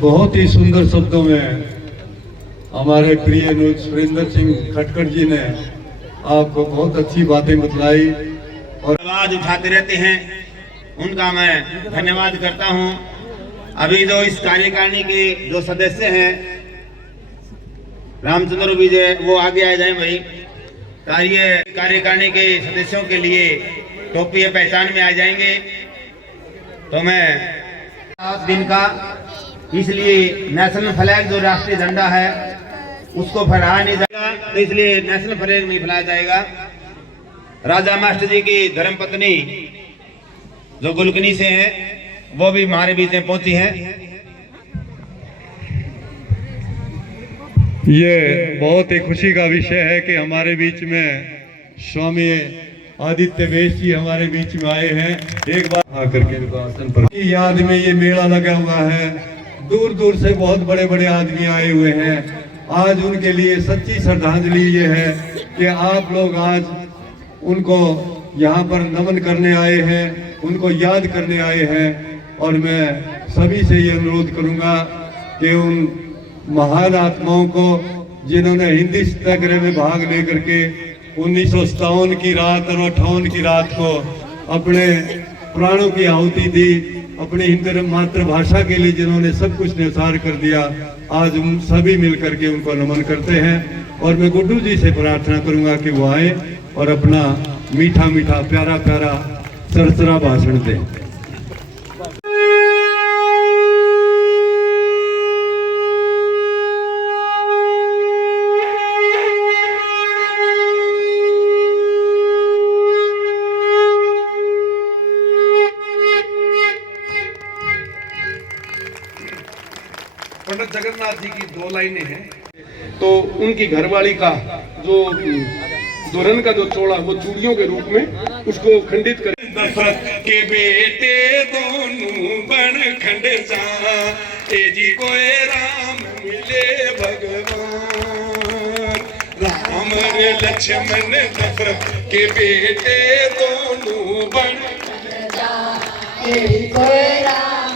बहुत ही सुंदर शब्दों में हमारे प्रिय सुरेंद्र सिंह खटकर जी ने आपको बहुत अच्छी बातें बतलाई और आवाज उठाते रहते हैं, उनका मैं धन्यवाद करता हूं। अभी जो इस कार्यकारिणी के जो सदस्य हैं रामचंद्र विजय, वो आगे आ जाएं भाई। कार्यकारिणी के सदस्यों के लिए टोपी पहचान में आ जाएंगे। तो मैं 7 दिन का, इसलिए नेशनल फ्लैग जो राष्ट्रीय झंडा है उसको फहराया नहीं जाएगा, तो इसलिए नेशनल फ्लैग नहीं फहराया जाएगा। राजा मास्टर जी की धर्मपत्नी जो गुलकनी से हैं वो भी हमारे बीच में पहुंची हैं। ये बहुत ही खुशी का विषय है कि हमारे बीच में स्वामी आदित्य वेश जी हमारे बीच में आए हैं। एक बार आकर के आसन पर याद में ये मेला लगा हुआ है, दूर दूर से बहुत बड़े बड़े आदमी आए हुए हैं। आज उनके लिए सच्ची श्रद्धांजलि ये है कि आप लोग आज उनको यहाँ पर नमन करने आए हैं, उनको याद करने आए हैं। और मैं सभी से ये अनुरोध करूँगा कि उन महान आत्माओं को जिन्होंने हिंदी सत्याग्रह में भाग लेकर के 1957 की रात और 58 की रात को अपने प्राणों की आहुति दी, अपनी हिंदी मातृभाषा के लिए जिन्होंने सब कुछ न्यौछावर कर दिया, आज हम सभी मिलकर के उनको नमन करते हैं। और मैं गुड्डू जी से प्रार्थना करूंगा कि वो आए और अपना मीठा मीठा प्यारा प्यारा सरसरा भाषण दें। पंडित जगन्नाथ जी की 2 लाइनें हैं। तो उनकी घरवाली का जो दुल्हन का जो चोला वो चूड़ियों के रूप में उसको खंडित कर दशरथ के बेटे दोनों बन खंड जा जी कोई राम मिले भगवान। राम रे लक्ष्मण दशरथ के बेटे दोनों बन कोई राम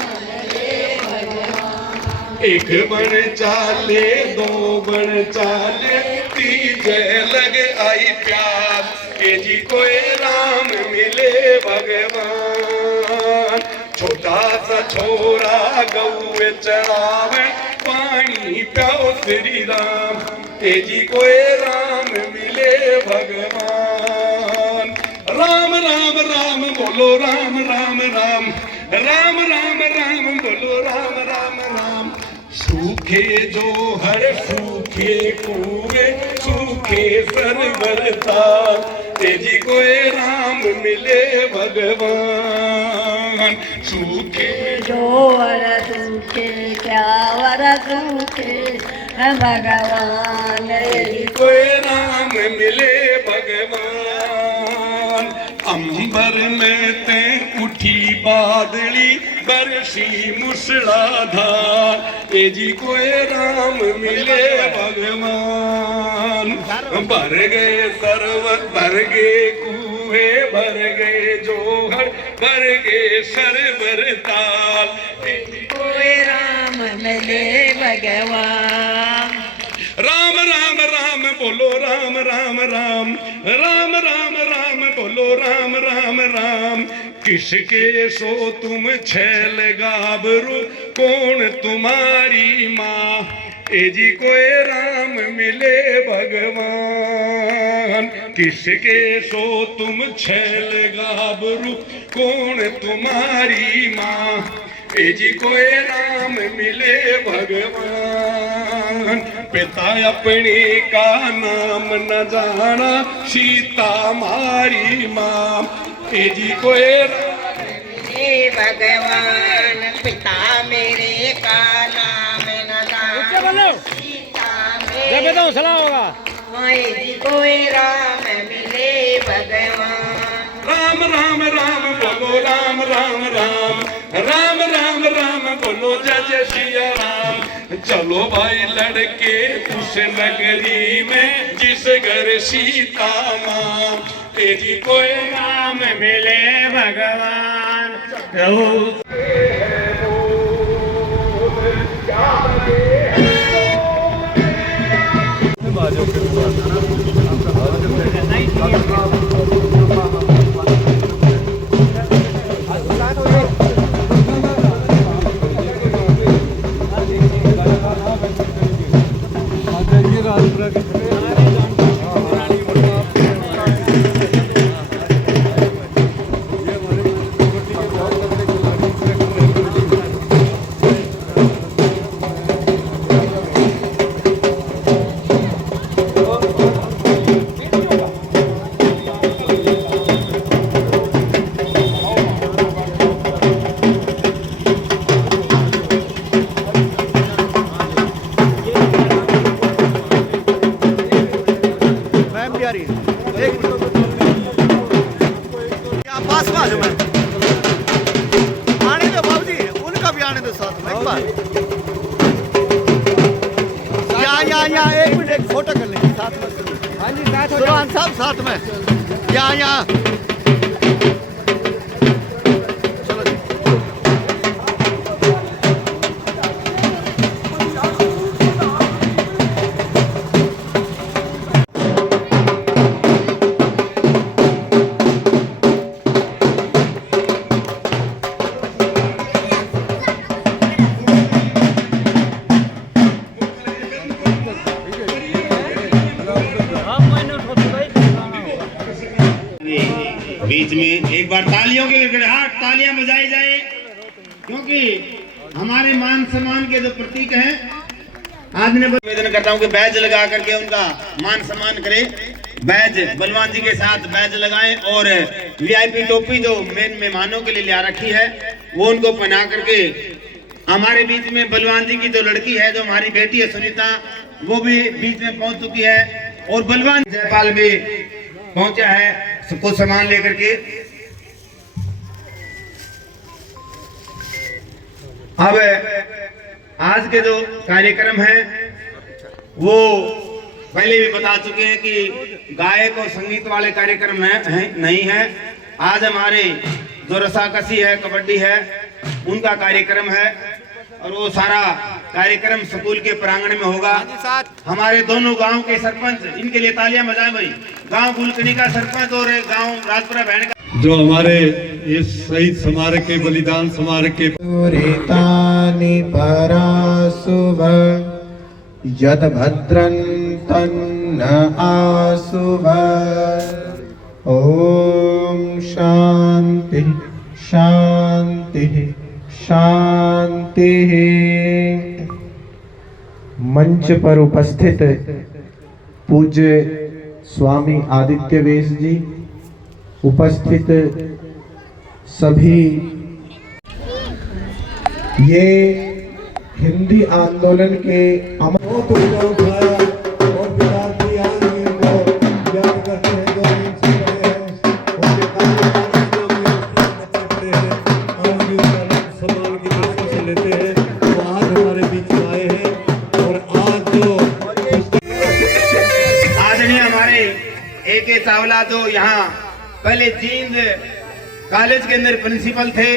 एक बन चाले, 2 बन चाले, 3 लग आई प्यास के जी कोई राम मिले भगवान। छोटा सा छोरा गऊ चढ़ावे पानी प्याओ श्री राम के जी कोई राम मिले भगवान। राम राम राम बोलो राम राम राम, राम राम राम बोलो राम राम राम। सूखे जो हर सूखे कुएं, सूखे सरवर ताल, तेजी कोई राम मिले भगवान। सूखे जो वर सूखे क्या वर सूखे भगवान, तेजी कोई राम मिले भगवान। अंबर में ते उठी बादली बरसी मूसलाधार, तेजी कोई राम मिले भगवान। भर गए सरवर, भर गए कुएं, भर गए जोहर, भर गए सरवर ताल, तेजी कोई राम मिले भगवान। राम राम राम बोलो राम राम राम, राम राम राम बोलो राम राम राम। किसके सो तुम छैल गाभरू, कौन तुम्हारी माँ, जी कोई राम मिले भगवान। किसके सो तुम छैल गाभरू, कौन तुम्हारी माँ, जी कोई राम मिले भगवान। पिता अपने का नाम न जाना, सीता मारी माँ, जी कोई राम मिले भगवान। पिता मेरे का नाम न जाना, सीता मेरे जी कोई राम मिले भगवान। राम राम राम बोलो राम राम राम, राम राम राम बोलो जय जय श्री राम। चलो भाई लड़के उस नगरी में जिस घर सीता माँ, तेरी कोई नाम मिले भगवान प्रभु। एक मिनट एक फोटो कर लेंगे साथ में। हाँ जी सुभान साहब साथ में यहाँ चलो जी। बीच में एक बार तालियों के गड़गड़ाहट, तालियां बजाई जाए, क्योंकि हमारे मान सम्मान के जो प्रतीक हैं। आज मैं निवेदन करता हूं कि बैज लगा करके उनका मान सम्मान करें। बैज बलवान जी के साथ बैज लगाएं और वीआईपी टोपी जो मेन मेहमानों के लिए लिया रखी है वो उनको पहना करके हमारे बीच में बलवान जी की जो लड़की है, जो हमारी बेटी है सुनीता, वो भी बीच में पहुंच चुकी है और बलवान जयपाल भी पहुंचा है सबको सामान लेकर के। अब आज के जो कार्यक्रम है वो पहले भी बता चुके हैं कि गायक और संगीत वाले कार्यक्रम नहीं है। आज हमारे जो रसाकसी है, कबड्डी है, उनका कार्यक्रम है और वो सारा कार्यक्रम स्कूल के प्रांगण में होगा। हमारे दोनों गांव के सरपंच, इनके लिए तालियां बजाएं भाई। गांव गुलकनी का सरपंच और गांव राजपुरा बहन का, जो हमारे इस शहीद स्मारक के, बलिदान स्मारक के रेतानि पराशुभ यद भद्रं तन्न आशुभ। ओम शांति शांति शांति। मंच पर उपस्थित पूज्य स्वामी आदित्य वेश जी, उपस्थित सभी, ये हिंदी आंदोलन के AK चावला जो यहाँ पहले जींद कॉलेज के अंदर प्रिंसिपल थे,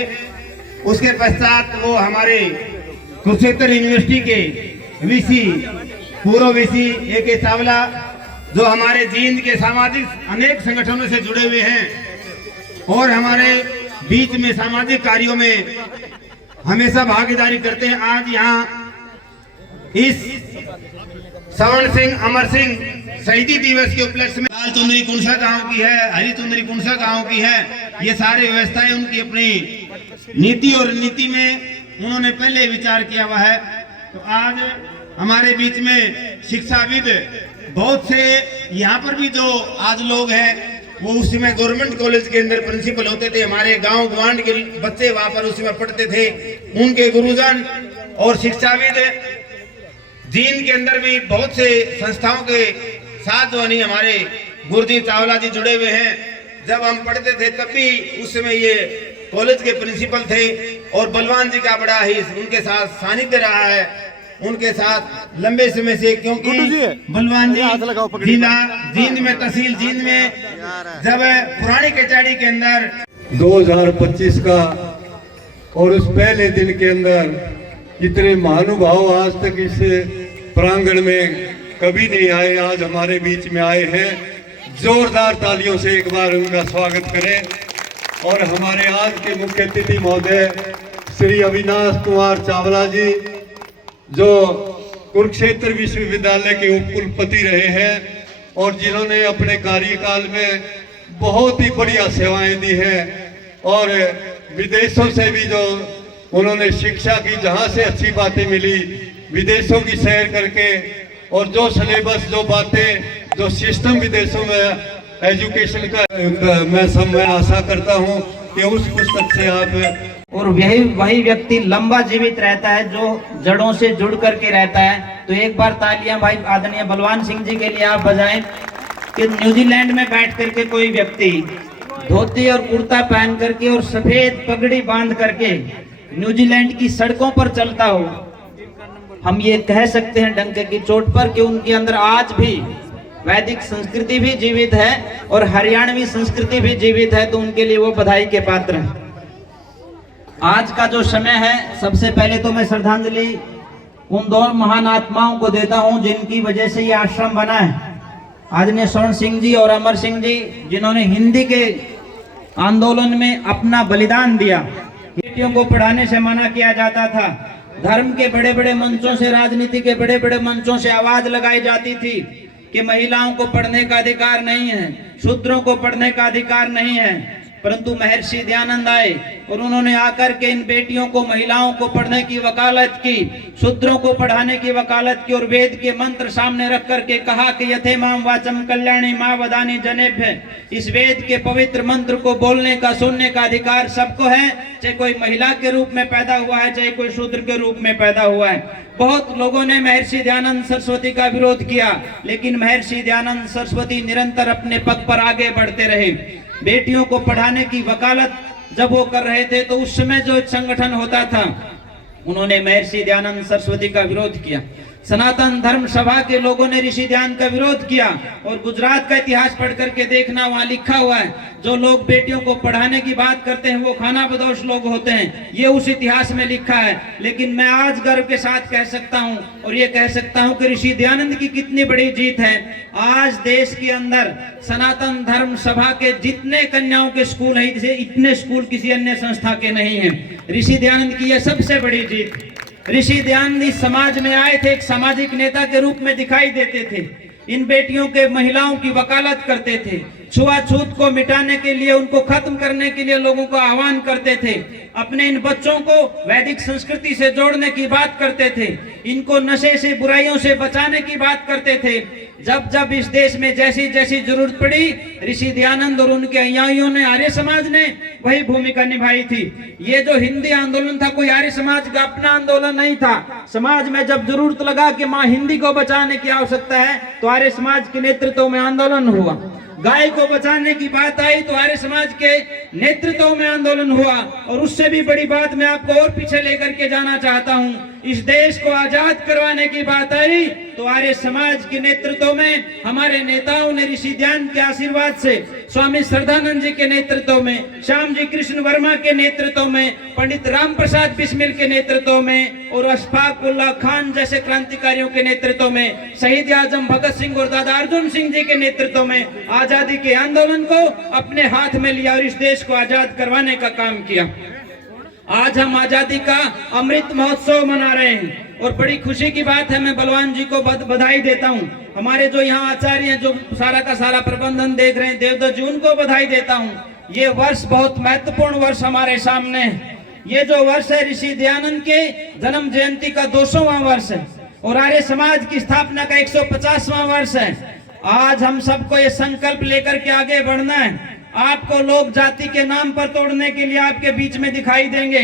उसके पश्चात वो हमारे कुरुक्षेत्र यूनिवर्सिटी के वीसी, पूर्व वीसी AK चावला, जो हमारे जींद के सामाजिक अनेक संगठनों से जुड़े हुए हैं और हमारे बीच में सामाजिक कार्यों में हमेशा भागीदारी करते हैं। आज यहाँ इस श्रवण सिंह अमर सिंह शहीदी दिवस के उपलक्ष्य में लाल चुंदरी कुंसा गांव की है, हरी चुंदरी कुंसा गांव की है, ये सारी व्यवस्थाएं उनकी अपनी नीति और नीति में उन्होंने पहले विचार किया हुआ है। तो आज हमारे बीच में शिक्षाविद बहुत से यहाँ पर भी जो आज लोग हैं, वो उस समय गवर्नमेंट कॉलेज के अंदर प्रिंसिपल होते थे, हमारे गांव गवांड के बच्चे वहां पर उस समय पढ़ते थे, उनके गुरुजन और शिक्षाविद जींद के अंदर भी बहुत से संस्थाओं के साथ जो नहीं हमारे गुरुजी चावला जी जुड़े हुए हैं। जब हम पढ़ते थे तब भी उस समय ये कॉलेज के प्रिंसिपल थे और बलवान जी का बड़ा ही उनके साथ सानिध्य रहा है। उनके साथ लंबे समय से, क्योंकि गुड्डू जी, बलवान जी हाथ लगाओ पगड़ी जिला जींद में, तहसील जींद में जब पुरानी कचहरी के अंदर 2025 का और उस पहले दिन के अंदर इतने महानुभाव आज तक इस प्रांगण में कभी नहीं आए, आज हमारे बीच में आए हैं। जोरदार तालियों से एक बार उनका स्वागत करें। और हमारे आज के मुख्य अतिथि महोदय श्री अविनाश कुमार चावला जी, जो कुरुक्षेत्र विश्वविद्यालय के उपकुलपति रहे हैं और जिन्होंने अपने कार्यकाल में बहुत ही बढ़िया सेवाएं दी हैं और विदेशों से भी जो उन्होंने शिक्षा की, जहां से अच्छी बातें मिली, विदेशों की सैर करके, और जो सिलेबस, जो बातें, जो सिस्टम विदेशों में एजुकेशन का मैं आशा करता हूं कि उस पुस्तक से आप, और वही व्यक्ति लंबा जीवित रहता है जो जड़ों से जुड़ करके रहता है। तो एक बार तालियां भाई आदरणीय बलवान सिंह जी के लिए आप बजाएं कि न्यूजीलैंड में बैठ करके कोई व्यक्ति धोती और कुर्ता पहन करके और सफेद पगड़ी बांध करके न्यूजीलैंड की सड़कों पर चलता हो। हम ये कह सकते हैं डंके की चोट पर कि उनके अंदर आज भी वैदिक संस्कृति भी जीवित है और हरियाणवी संस्कृति भी जीवित है। तो उनके लिए वो बधाई के पात्र हैं। आज का जो समय है, सबसे पहले तो मैं श्रद्धांजलि उन दोनों महान आत्माओं को देता हूं जिनकी वजह से ये आश्रम बना है, आदरणीय स्वर्ण सिंह जी और अमर सिंह जी, जिन्होंने हिंदी के आंदोलन में अपना बलिदान दिया। बेटियों को पढ़ाने से मना किया जाता था, धर्म के बड़े बड़े मंचों से, राजनीति के बड़े बड़े मंचों से आवाज लगाई जाती थी कि महिलाओं को पढ़ने का अधिकार नहीं है, शूद्रों को पढ़ने का अधिकार नहीं है। परंतु महर्षि दयानंद आए और उन्होंने आकर के इन बेटियों को, महिलाओं को पढ़ने की वकालत की, शूद्रों को पढ़ाने की वकालत की और वेद के मंत्र सामने रख करके कहा कि यथे माम वाचम कल्याणी मां वदानी जनेभ्य, इस वेद के पवित्र मंत्र को बोलने का, सुनने का अधिकार सबको है, चाहे कोई महिला के रूप में पैदा हुआ है, चाहे कोई शूद्र के रूप में पैदा हुआ है। बहुत लोगों ने महर्षि दयानंद सरस्वती का विरोध किया, लेकिन महर्षि दयानंद सरस्वती निरंतर अपने पग पर आगे बढ़ते रहे। बेटियों को पढ़ाने की वकालत जब वो कर रहे थे तो उस समय जो संगठन होता था, उन्होंने महर्षि दयानंद सरस्वती का विरोध किया। सनातन धर्म सभा के लोगों ने ऋषि ध्यान का विरोध किया। और गुजरात का इतिहास पढ़ करके देखना, वहां लिखा हुआ है, जो लोग बेटियों को पढ़ाने की बात करते हैं वो खानाबदोश लोग होते हैं, ये उस इतिहास में लिखा है। लेकिन मैं आज गर्व के साथ कह सकता हूं और ये कह सकता हूं कि ऋषि दयानंद की कितनी बड़ी जीत है। आज देश के अंदर सनातन धर्म सभा के जितने कन्याओं के स्कूल हैं, इतने स्कूल किसी अन्य संस्था के नहीं है। ऋषि दयानंद की यह सबसे बड़ी जीत। ऋषि दयानंद इस समाज में आए थे, एक सामाजिक नेता के रूप में दिखाई देते थे, इन बेटियों के, महिलाओं की वकालत करते थे, छुआछूत को मिटाने के लिए, उनको खत्म करने के लिए लोगों को आह्वान करते थे, अपने इन बच्चों को वैदिक संस्कृति से जोड़ने की बात करते थे, इनको नशे से, बुराइयों से बचाने की बात करते थे। जब जब इस देश में जैसी जैसी जरूरत पड़ी, ऋषि दयानंद और उनके अनुयायियों ने, आर्य समाज ने वही भूमिका निभाई थी। ये जो हिंदी आंदोलन था, कोई आर्य समाज का अपना आंदोलन नहीं था। समाज में जब जरूरत लगा कि माँ हिंदी को बचाने की आवश्यकता है, तो आर्य समाज के नेतृत्व में आंदोलन हुआ। गाय को बचाने की बात आई तो आर्य समाज के नेतृत्व में आंदोलन हुआ। और उससे भी बड़ी बात मैं आपको और पीछे लेकर के जाना चाहता हूं, इस देश को आजाद करवाने की बात आई तो आर्य समाज के नेतृत्व में हमारे नेताओं ने, ऋषि ध्यान के आशीर्वाद से, स्वामी श्रद्धानंद जी के नेतृत्व में, श्याम जी कृष्ण वर्मा के नेतृत्व में, पंडित राम प्रसाद बिस्मिल के नेतृत्व में और अशफाक उल्लाह खान जैसे क्रांतिकारियों के नेतृत्व में, शहीद आजम भगत सिंह और दादा अर्जुन सिंह जी के नेतृत्व में आजादी के आंदोलन को अपने हाथ में लिया और इस देश को आजाद करवाने का काम किया। आज हम आजादी का अमृत महोत्सव मना रहे हैं और बड़ी खुशी की बात है। मैं बलवान जी को बधाई देता हूं। हमारे जो यहाँ आचार्य हैं, जो सारा का सारा प्रबंधन देख रहे हैं, देवदत्त जी, उनको बधाई देता हूं। ये वर्ष बहुत महत्वपूर्ण वर्ष हमारे सामने है। ये जो वर्ष है ऋषि दयानंद के जन्म जयंती का 200वां वर्ष है और आर्य समाज की स्थापना का 150वां वर्ष है। आज हम सबको ये संकल्प लेकर के आगे बढ़ना है। आपको लोग जाति के नाम पर तोड़ने के लिए आपके बीच में दिखाई देंगे,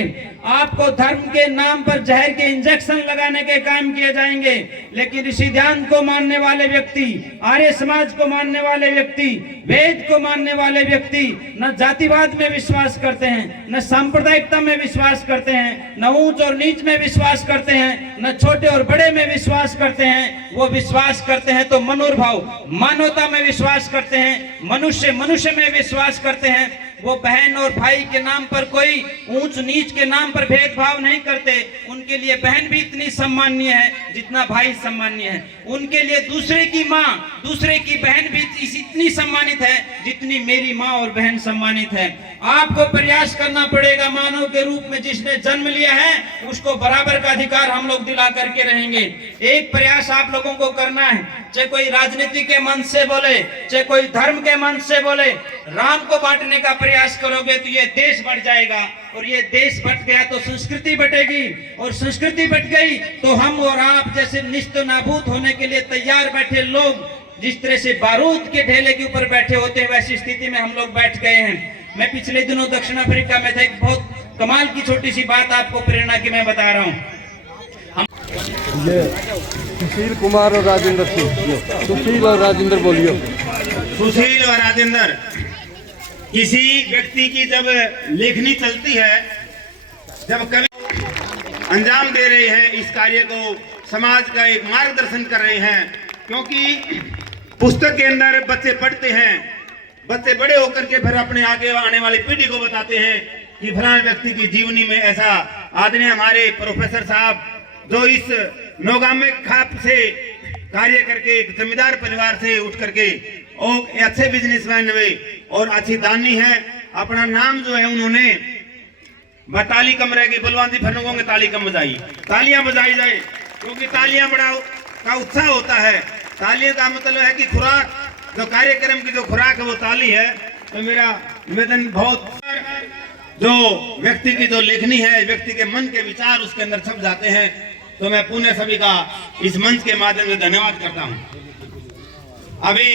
आपको धर्म के नाम पर जहर के इंजेक्शन लगाने के काम किए जाएंगे। लेकिन ऋषि ध्यान को मानने वाले व्यक्ति, आर्य समाज को मानने वाले व्यक्ति, वेद को मानने वाले व्यक्ति न जातिवाद में विश्वास करते हैं, न सांप्रदायिकता में विश्वास करते हैं, न ऊंच और नीच में विश्वास करते हैं, न छोटे और बड़े में विश्वास करते हैं। वो विश्वास करते हैं तो मनोभाव, मानवता में विश्वास करते हैं, मनुष्य मनुष्य में विश्वास करते हैं। वो बहन और भाई के नाम पर कोई ऊंच नीच के नाम पर भेदभाव नहीं करते। उनके लिए बहन भी इतनी सम्माननीय है जितना भाई सम्माननीय है। उनके लिए दूसरे की माँ, दूसरे की बहन भी इतनी सम्मानित है जितनी मेरी माँ और बहन सम्मानित है। आपको प्रयास करना पड़ेगा, मानव के रूप में जिसने जन्म लिया है उसको बराबर का अधिकार हम लोग दिला करके रहेंगे। एक प्रयास आप लोगों को करना है, चाहे कोई राजनीति के मन से बोले, चाहे कोई धर्म के मन से बोले, राम को बांटने का प्रयास करोगे तो ये देश बढ़ जाएगा, और ये देश बट गया तो संस्कृति बटेगी, और संस्कृति बट गई तो हम और आप जैसे निस्त नाबूद होने के लिए तैयार बैठे लोग जिस तरह से बारूद के ढेले के ऊपर बैठे होते हैं वैसी स्थिति में हम लोग बैठ गए हैं। मैं पिछले दिनों दक्षिण अफ्रीका में था, एक बहुत कमाल की छोटी सी बात आपको प्रेरणा की मैं बता रहा हूँ। ये सुशील कुमार और राजेंद्र सिंह, सुशील और राजेंद्र बोलियो। सुशील और राजेंद्र, किसी व्यक्ति की जब लेखनी चलती है, जब कवि अंजाम दे रहे हैं इस कार्य को, समाज का एक मार्गदर्शन कर रहे हैं, क्योंकि पुस्तक के अंदर बच्चे पढ़ते हैं, बच्चे बड़े होकर के फिर अपने आगे आने वाली पीढ़ी को बताते हैं कि फलां व्यक्ति की जीवनी में ऐसा आदमी। हमारे प्रोफेसर साहब जो इस नौगामे खाप से कार्य करके एक जमींदार परिवार से उठ करके और अच्छे बिजनेसमैन हुए और अच्छी दानी है, अपना नाम जो है उन्होंने ताली कम रहेगी, बलवंती फर्नों की ताली कम बजाई, तालियां बजाई जाए, क्योंकि तालियां बड़ा का उत्साह होता है। तालियां का मतलब है कि खुराक, जो कार्यक्रम की जो खुराक है वो ताली है। तो मेरा निवेदन, बहुत जो व्यक्ति की जो लेखनी है, व्यक्ति के मन के विचार उसके अंदर छप जाते हैं। तो मैं पुनः सभी का इस मंच के माध्यम से धन्यवाद करता हूं। अभी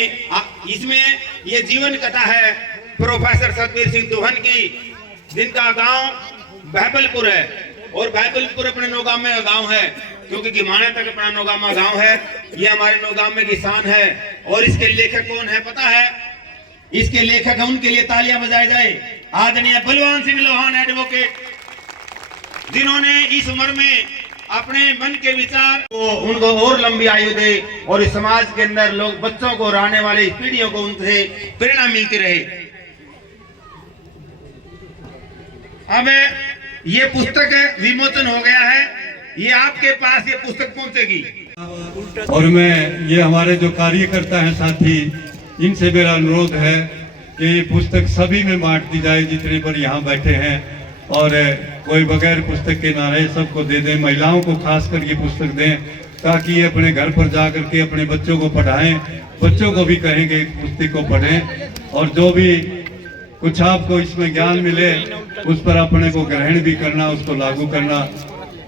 इसमें ये जीवन कथा है प्रोफेसर सतबीर सिंह दुहन की, जिनका गांव बहबलपुर है, और बहबलपुर अपने नौगामे का गांव है, क्योंकि गिमाने तक अपना नौगामा गांव है। ये हमारे नौगामे की शान है। और इसके लेखक कौन है पता है? इसके लेखक है, उनके लिए तालियां बजाई जाए, आदरणीय बलवान सिंह लोहान एडवोकेट, जिन्होंने इस उम्र में अपने मन के विचार को उनको और लंबी आयु दे, और इस समाज के अंदर लोग, बच्चों को, आने वाले पीढ़ियों को उनसे प्रेरणा मिलती रहे। अब ये पुस्तक विमोचन हो गया है, ये आपके पास ये पुस्तक पहुंचेगी। और मैं ये हमारे जो कार्यकर्ता हैं साथी, इनसे मेरा अनुरोध है कि ये पुस्तक सभी में बांट दी जाए जितने पर यहाँ बैठे हैं, और कोई बगैर पुस्तक के ना रहे, सबको दे दें। महिलाओं को खासकर ये पुस्तक दें ताकि ये अपने घर पर जा करके अपने बच्चों को पढ़ाएं, बच्चों को भी कहेंगे पुस्तक को पढ़ें, और जो भी कुछ आपको इसमें ज्ञान मिले उस पर अपने को ग्रहण भी करना, उसको लागू करना।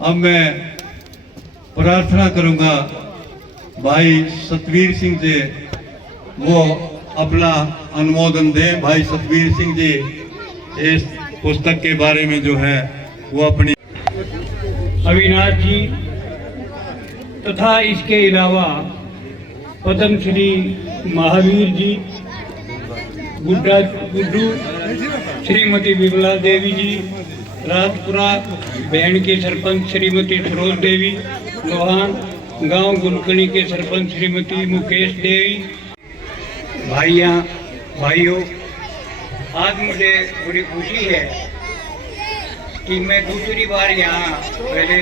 अब मैं प्रार्थना करूंगा भाई सतबीर सिंह जी वो अपना अनुमोदन दें। भाई सतबीर सिंह जी इस पुस्तक के बारे में जो है वो अपनी। अविनाश जी तथा इसके अलावा पद्म श्री महावीर जी, गुड्डू श्रीमती विमला देवी जी, राजपुरा बहन के सरपंच श्रीमती सरोज देवी, लोहान गांव गुलकनी के सरपंच श्रीमती मुकेश देवी। भाइयों, आज मुझे बड़ी खुशी है कि मैं दूसरी बार यहाँ, पहले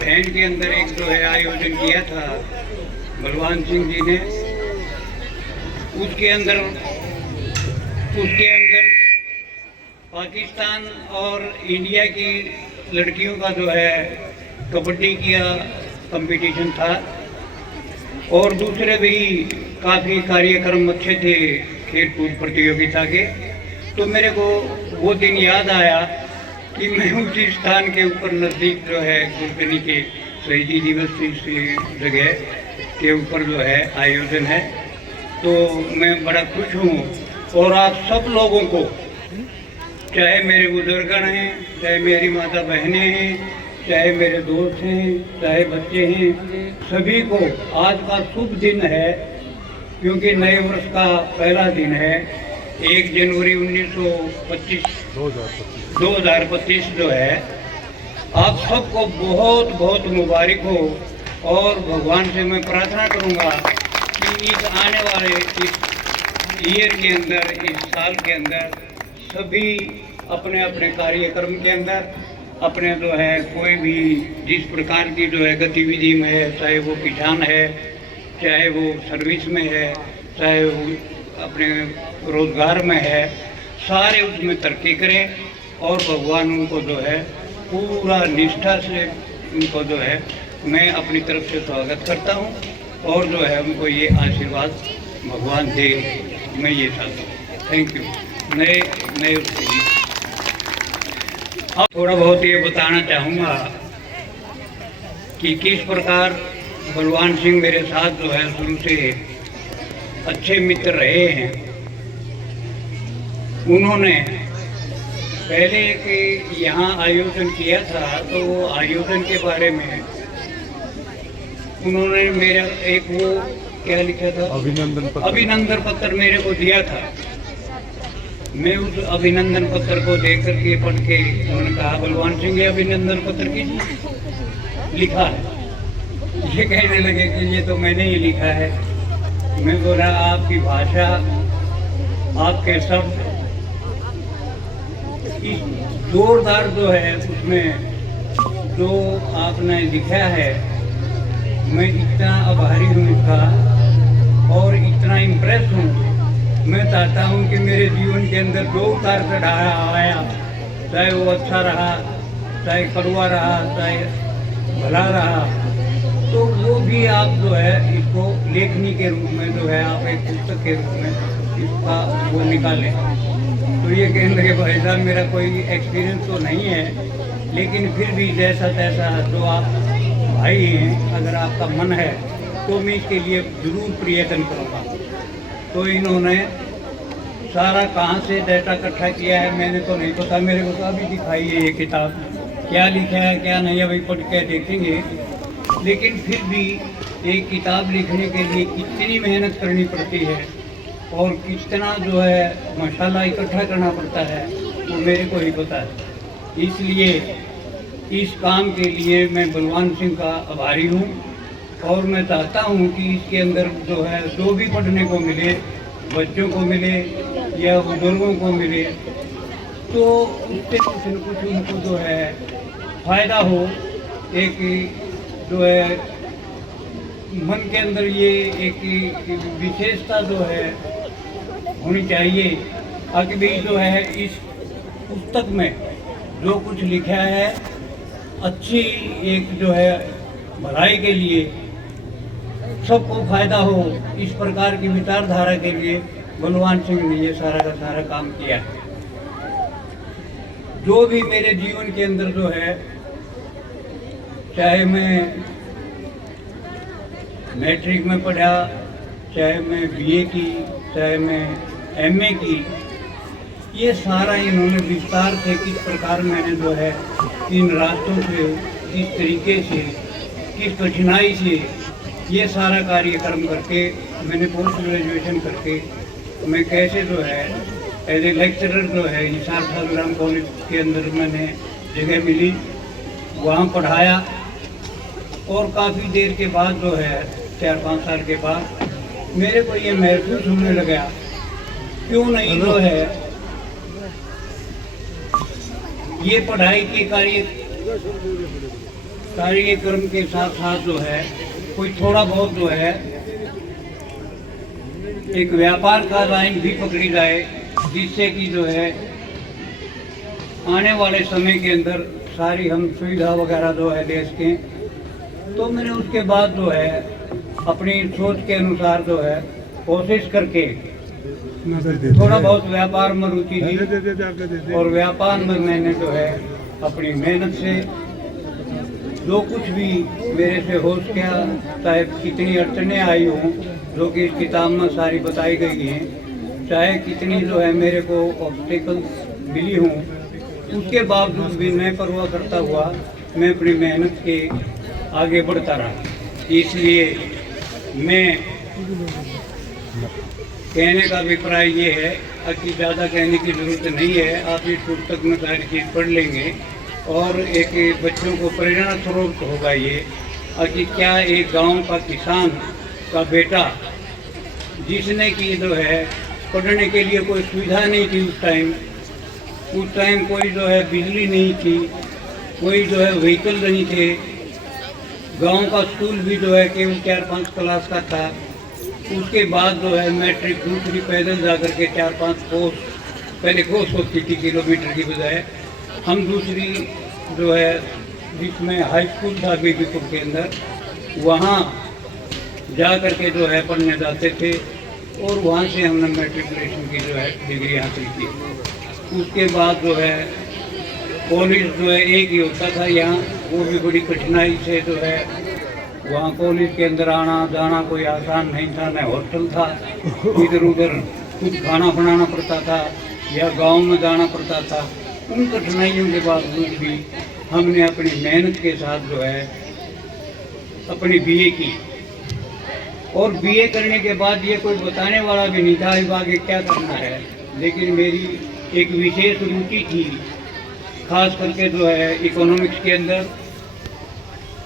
बहन के अंदर एक जो है आयोजन किया था बलवान सिंह जी ने, उसके अंदर पाकिस्तान और इंडिया की लड़कियों का जो है कबड्डी का कंपटीशन था, और दूसरे भी काफ़ी कार्यक्रम अच्छे थे खेल कूद प्रतियोगिता के। तो मेरे को वो दिन याद आया कि मैं उसी स्थान के ऊपर नज़दीक जो है गुलकनी के शहीदी दिवस की जगह के ऊपर जो है आयोजन है, तो मैं बड़ा खुश हूँ। और आप सब लोगों को चाहे मेरे बुजुर्गण हैं, चाहे मेरी माता बहनें हैं, चाहे मेरे दोस्त हैं, चाहे बच्चे हैं, सभी को आज का शुभ दिन है, क्योंकि नए वर्ष का पहला दिन है। 1 जनवरी 2025 जो है, आप सबको बहुत बहुत मुबारक हो। और भगवान से मैं प्रार्थना करूंगा कि इस आने वाले इस ईयर के अंदर, इस साल के अंदर सभी अपने अपने कार्यक्रम के अंदर अपने जो है कोई भी जिस प्रकार की जो है गतिविधि में है, चाहे वो किसान है, चाहे वो सर्विस में है, चाहे वो अपने रोजगार में है, सारे उसमें तरक्की करें। और भगवान उनको जो है पूरा निष्ठा से उनको जो है मैं अपनी तरफ से स्वागत करता हूं। और जो है उनको ये आशीर्वाद भगवान दे, मैं ये चाहता हूँ। Thank you. नए उसके लिए अब थोड़ा बहुत ये बताना चाहूँगा कि किस प्रकार बलवान सिंह मेरे साथ जो है शुरू से अच्छे मित्र रहे हैं। उन्होंने पहले कि यहाँ आयोजन किया था, तो वो आयोजन के बारे में उन्होंने मेरा एक वो क्या लिखा था, अभिनंदन पत्र मेरे को दिया था। मैं उस अभिनंदन पत्र को देख करके पढ़ के उन्होंने कहा, बलवान सिंह ये अभिनंदन पत्र की लिखा है। ये कहने लगे कि ये तो मैंने ही लिखा है। मैं बोला आपकी भाषा, आपके शब्द जोरदार जो है उसमें जो आपने लिखा है, मैं इतना आभारी हूँ इसका और इतना इम्प्रेस हूँ। मैं चाहता हूँ कि मेरे जीवन के अंदर जो उतार चढ़ाव आया, चाहे वो अच्छा रहा, चाहे कड़वा रहा, चाहे भला रहा, तो वो भी आप जो है इसको लेखनी के रूप में जो है आप एक पुस्तक के रूप में इसका वो निकालें। तो ये कहने लगे भाई साहब मेरा कोई एक्सपीरियंस तो नहीं है, लेकिन फिर भी जैसा तैसा जो आप भाई हैं, अगर आपका मन है तो मैं इसके लिए जरूर प्रयत्न करूँगा। तो इन्होंने सारा कहाँ से डाटा इकट्ठा किया है मैंने तो नहीं पता, मेरे को तो अभी दिखाई है ये किताब, क्या लिखा है क्या नहीं अभी पढ़ के देखेंगे। लेकिन फिर भी एक किताब लिखने के लिए कितनी मेहनत करनी पड़ती है और कितना जो है मसाला इकट्ठा करना पड़ता है वो मेरे को ही पता है। इसलिए इस काम के लिए मैं बलवान सिंह का आभारी हूँ और मैं चाहता हूँ कि इसके अंदर जो है जो भी पढ़ने को मिले, बच्चों को मिले या बुजुर्गों को मिले, तो उससे कुछ न कुछ उनको जो है फायदा हो। एक जो है मन के अंदर ये एक विशेषता जो है होनी चाहिए, आगे भी जो है इस पुस्तक में जो कुछ लिखा है अच्छी एक जो है भलाई के लिए सबको फायदा हो, इस प्रकार की विचारधारा के लिए बलवान सिंह ने ये सारा का सारा काम किया है। जो भी मेरे जीवन के अंदर जो है, चाहे मैं मैट्रिक में पढ़ा, चाहे मैं बीए की, चाहे मैं एमए की, ये सारा इन्होंने विस्तार से किस प्रकार मैंने जो है इन रास्तों से, किस तरीके से, किस कठिनाई से ये सारा कार्यक्रम करके मैंने पोस्ट ग्रेजुएशन करके मैं कैसे जो है एज ए लेक्चरर जो है हिसार सालग्राम कॉलेज के अंदर मैंने जगह मिली, वहाँ पढ़ाया और काफ़ी देर के बाद जो है 4-5 साल के बाद मेरे को ये महसूस होने लगा क्यों नहीं जो है ये पढ़ाई के कार्यक्रम के साथ साथ जो है कोई थोड़ा बहुत जो है एक व्यापार का लाइन भी पकड़ी जाए, जिससे कि जो है आने वाले समय के अंदर सारी हम सुविधा वगैरह जो है देश के, तो मैंने उसके बाद जो है अपनी सोच के अनुसार जो है कोशिश करके थोड़ा बहुत व्यापार में रुचि ली और व्यापार में मैंने जो है अपनी मेहनत से जो कुछ भी मेरे से हो सका, चाहे कितनी अड़चने आई हों जो कि इस किताब में सारी बताई गई हैं, चाहे कितनी जो है मेरे को ऑब्स्टिकल मिली हूँ, उसके बावजूद भी मैं परवाह करता हुआ मैं अपनी मेहनत के आगे बढ़ता रहा। इसलिए मैं कहने का अभिप्राय ये है कि ज़्यादा कहने की ज़रूरत नहीं है। आप इस पुस्तक में सारी चीज़ पढ़ लेंगे और एक बच्चों को प्रेरणा स्रोत होगा ये कि क्या एक गांव का किसान का बेटा जिसने कि जो है पढ़ने के लिए कोई सुविधा नहीं थी उस टाइम कोई जो है बिजली नहीं थी, कोई जो है व्हीकल नहीं थे, गांव का स्कूल भी जो है केवल 4-5 क्लास का था। उसके बाद जो है मैट्रिक दूसरी पैदल जा कर के 4-5 कोस, पहले कोस होती थी किलोमीटर की बजाय, हम दूसरी जो है जिसमें हाई स्कूल था बीबीपुर के अंदर, वहाँ जा कर के जो है पढ़ने जाते थे और वहाँ से हमने मैट्रिकुलेशन की जो है डिग्री हासिल की। उसके बाद जो है कॉलेज जो है एक ही होता था यहाँ, वो भी बड़ी कठिनाई से जो है वहाँ कॉलेज के अंदर आना जाना कोई आसान नहीं था, न हॉस्टल था, इधर उधर कुछ खाना बनाना पड़ता था या गांव में जाना पड़ता था। उन कठिनाइयों के बावजूद भी हमने अपनी मेहनत के साथ जो है अपनी बीए की, और बीए करने के बाद ये कोई बताने वाला भी नहीं था अब आगे क्या करना है, लेकिन मेरी एक विशेष रुचि थी खास करके जो है इकोनॉमिक्स के अंदर,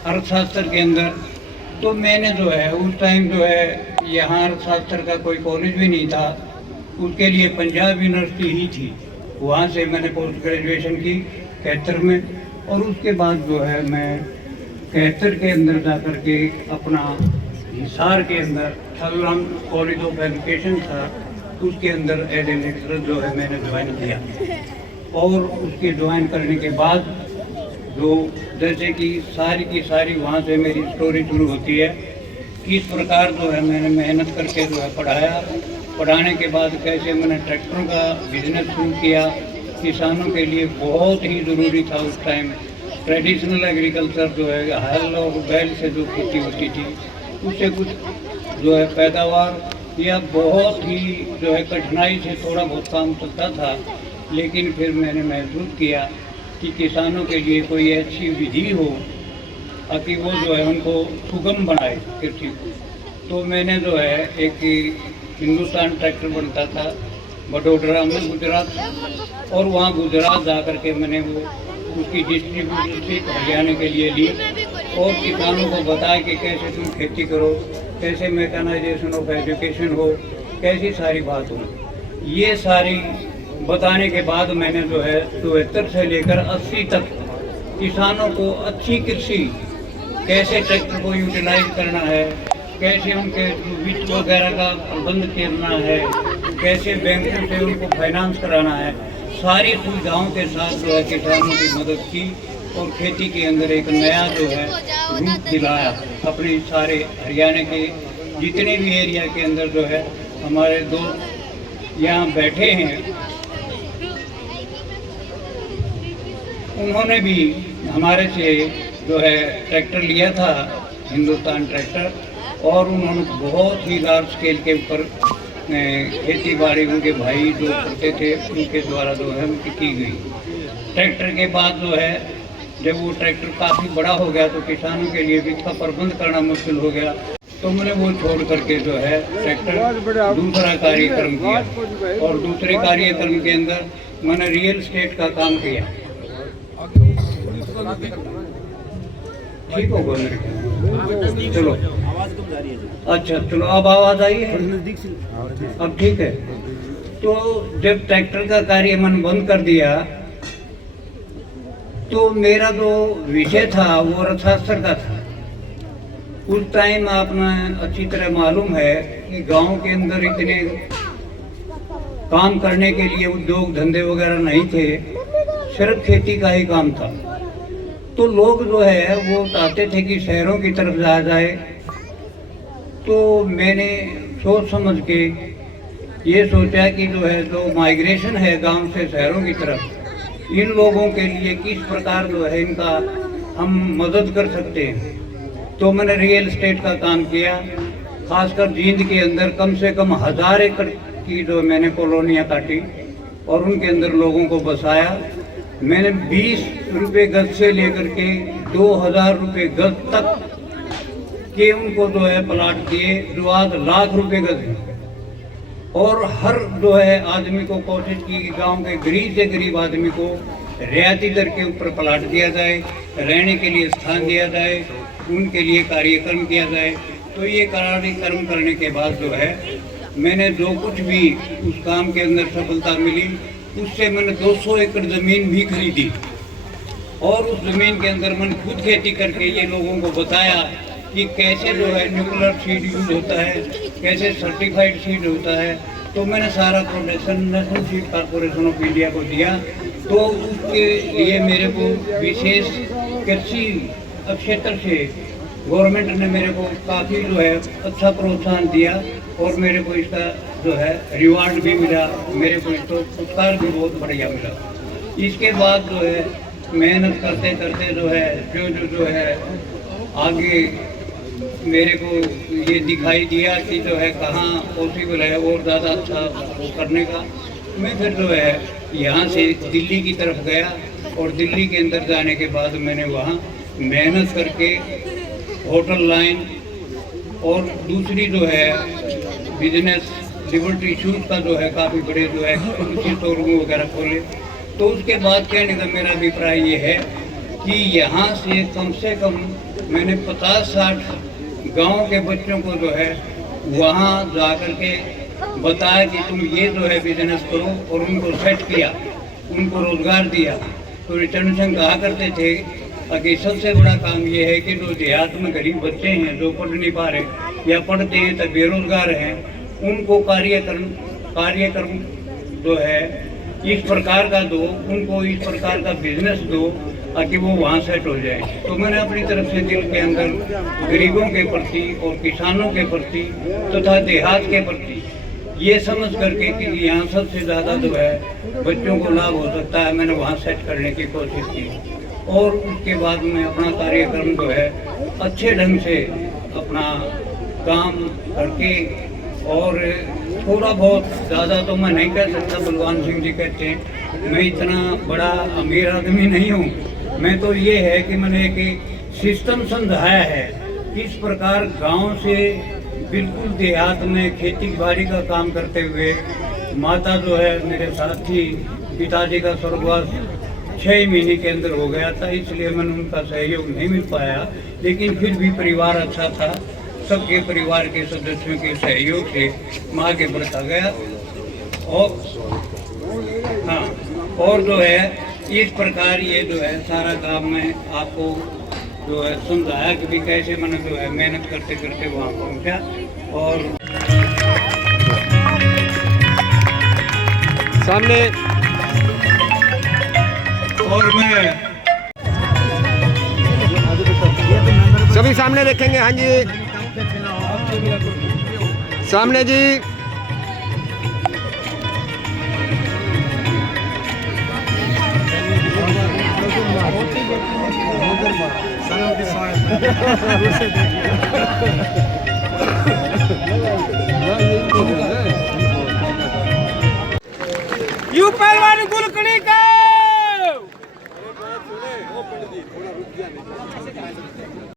अर्थशास्त्र के अंदर। तो मैंने जो है उस टाइम जो है यहाँ अर्थशास्त्र का कोई कॉलेज भी नहीं था, उसके लिए पंजाब यूनिवर्सिटी ही थी, वहाँ से मैंने पोस्ट ग्रेजुएशन की 73 में, और उसके बाद जो है मैं 71 के अंदर जा कर के अपना हिसार के अंदर छलराम कॉलेज ऑफ एजुकेशन था, उसके अंदर एज ए लेक्चरर जो है मैंने ज्वाइन किया। और उसके ज्वाइन करने के बाद जो जैसे कि सारी की सारी वहाँ से मेरी स्टोरी शुरू होती है, किस प्रकार जो है मैंने मेहनत करके जो है पढ़ाया, पढ़ाने के बाद कैसे मैंने ट्रैक्टरों का बिजनेस शुरू किया। किसानों के लिए बहुत ही ज़रूरी था उस टाइम ट्रेडिशनल एग्रीकल्चर जो है हल और बैल से जो खेती होती थी, उससे कुछ जो है पैदावार या बहुत ही जो है कठिनाई से थोड़ा बहुत काम चलता था। लेकिन फिर मैंने महसूस किया कि किसानों के लिए कोई ऐसी विधि हो ताकि वो जो है उनको सुगम बनाए कृषि को। तो मैंने जो है एक हिंदुस्तान ट्रैक्टर बनता था बड़ोदरा में गुजरात, और वहाँ गुजरात जा कर के मैंने वो उसकी डिस्ट्रीब्यूटरशिप हरियाणा के लिए ली और किसानों को बताया कि कैसे तुम खेती करो, कैसे मैकेनाइजेशन ऑफ एजुकेशन हो, कैसी सारी बात हो। ये सारी बताने के बाद मैंने जो है 72 से लेकर 80 तक किसानों को अच्छी कृषि, कैसे ट्रैक्टर को यूटिलाइज करना है, कैसे उनके वित्त वगैरह का प्रबंध करना है, कैसे बैंकों से उनको फाइनेंस कराना है, सारी सुविधाओं के साथ जो है किसानों की मदद की और खेती के अंदर एक नया जो है रूप दिलाया। अपने सारे हरियाणा के जितने भी एरिया के अंदर जो है हमारे दोस्त यहाँ बैठे हैं, उन्होंने भी हमारे से जो है ट्रैक्टर लिया था हिंदुस्तान ट्रैक्टर, और उन्होंने बहुत ही लार्ज स्केल के ऊपर खेती बाड़ी उनके भाई जो करते थे उनके द्वारा जो है उनकी की गई। ट्रैक्टर के बाद जो है जब वो ट्रैक्टर काफ़ी बड़ा हो गया तो किसानों के लिए वित्त का प्रबंध करना मुश्किल हो गया, तो मैंने वो छोड़ करके जो है ट्रैक्टर दूसरा कार्यक्रम किया, और दूसरे कार्यक्रम के अंदर मैंने रियल एस्टेट का काम किया। ठीक होगा मेरे ख्याल, चलो अच्छा चलो अब आवाज़ आई है, अब ठीक है। तो जब ट्रैक्टर का कार्य मैंने बंद कर दिया तो मेरा जो विषय था वो अर्थशास्त्र का था। उस टाइम आपने अच्छी तरह मालूम है कि गांव के अंदर इतने काम करने के लिए उद्योग धंधे वगैरह नहीं थे, सिर्फ खेती का ही काम था। तो लोग जो है वो चाहते थे कि शहरों की तरफ जाया जाए। तो मैंने सोच समझ के ये सोचा कि जो है जो माइग्रेशन है गांव से शहरों की तरफ, इन लोगों के लिए किस प्रकार जो है इनका हम मदद कर सकते हैं। तो मैंने रियल एस्टेट का काम किया, खासकर जींद के अंदर कम से कम 1000 एकड़ की जो मैंने कॉलोनियाँ काटी, और उनके अंदर लोगों को बसाया। मैंने 20 रुपये गज से लेकर के 2000 रुपये गज तक के उनको जो है प्लाट दिए, जो आज लाख रुपए गज है। और हर जो है आदमी को कोशिश की कि गांव के गरीब से गरीब आदमी को रियायती दर के ऊपर प्लाट दिया जाए, रहने के लिए स्थान दिया जाए, उनके लिए कार्यक्रम किया जाए। तो ये कार्यक्रम करने के बाद जो है मैंने जो कुछ भी उस काम के अंदर सफलता मिली, उससे मैंने 200 एकड़ ज़मीन भी खरीदी और उस ज़मीन के अंदर मैंने खुद खेती करके ये लोगों को बताया कि कैसे जो है न्यूक्लियर सीड यूज होता है, कैसे सर्टिफाइड सीड होता है। तो मैंने सारा production national seed corporation of India को दिया। तो उसके लिए मेरे को विशेष कृषि क्षेत्र से गवर्नमेंट ने मेरे को काफ़ी जो है अच्छा प्रोत्साहन दिया और मेरे को इसका जो है रिवार्ड भी मिला, मेरे को इसको पुरस्कार भी बहुत बढ़िया मिला। इसके बाद जो है मेहनत करते करते जो है जो है आगे मेरे को ये दिखाई दिया कि जो है कहाँ पॉसिबल है और ज़्यादा अच्छा करने का। मैं फिर जो है यहाँ से दिल्ली की तरफ गया और दिल्ली के अंदर जाने के बाद मैंने वहाँ मेहनत करके होटल लाइन और दूसरी जो है बिजनेस लिबर्टी शूज़ का जो है काफ़ी बड़े जो है शोरूम वगैरह खोले। तो उसके बाद कहने का मेरा अभिप्राय ये है कि यहाँ से कम मैंने 50-60 गांव के बच्चों को जो है वहाँ जा कर के बताया कि तुम ये जो है बिजनेस करो और उनको सेट किया, उनको रोजगार दिया। तो रिटर्न सिंह कहा करते थे कि सबसे बड़ा काम ये है कि जो देहात में गरीब बच्चे हैं जो पढ़ नहीं पा रहे या पढ़ते हैं तो बेरोजगार हैं, उनको कार्यक्रम जो है इस प्रकार का दो, उनको इस प्रकार का बिजनेस दो ताकि वो वहाँ सेट हो जाए। तो मैंने अपनी तरफ से दिल के अंदर गरीबों के प्रति और किसानों के प्रति तथा देहात के प्रति ये समझ करके कि यहाँ सबसे ज़्यादा जो है बच्चों को लाभ हो सकता है, मैंने वहाँ सेट करने की कोशिश की। और उसके बाद में अपना कार्यक्रम जो है अच्छे ढंग से अपना काम करके और थोड़ा बहुत ज़्यादा तो मैं नहीं कह सकता, बलवान सिंह जी कहते हैं मैं इतना बड़ा अमीर आदमी नहीं हूँ। मैं तो ये है कि मैंने एक सिस्टम समझाया है किस प्रकार गांव से बिल्कुल देहात में खेती बाड़ी का काम करते हुए माता जो है मेरे साथ थी, पिताजी का स्वर्गवास 6 महीने के अंदर हो गया था, इसलिए मैंने उनका सहयोग नहीं मिल पाया। लेकिन फिर भी परिवार अच्छा था, सबके परिवार के सदस्यों के सहयोग से मैं आगे बढ़ता गया। और हाँ, और जो है इस प्रकार ये जो है सारा काम मैं आपको जो है समझाया कि भी कैसे मैंने जो है मेहनत करते करते वहाँ पहुँचा। और सामने और मैं सभी सामने देखेंगे। हाँ जी, सामने जी। यू पहलवान गुलकड़ी का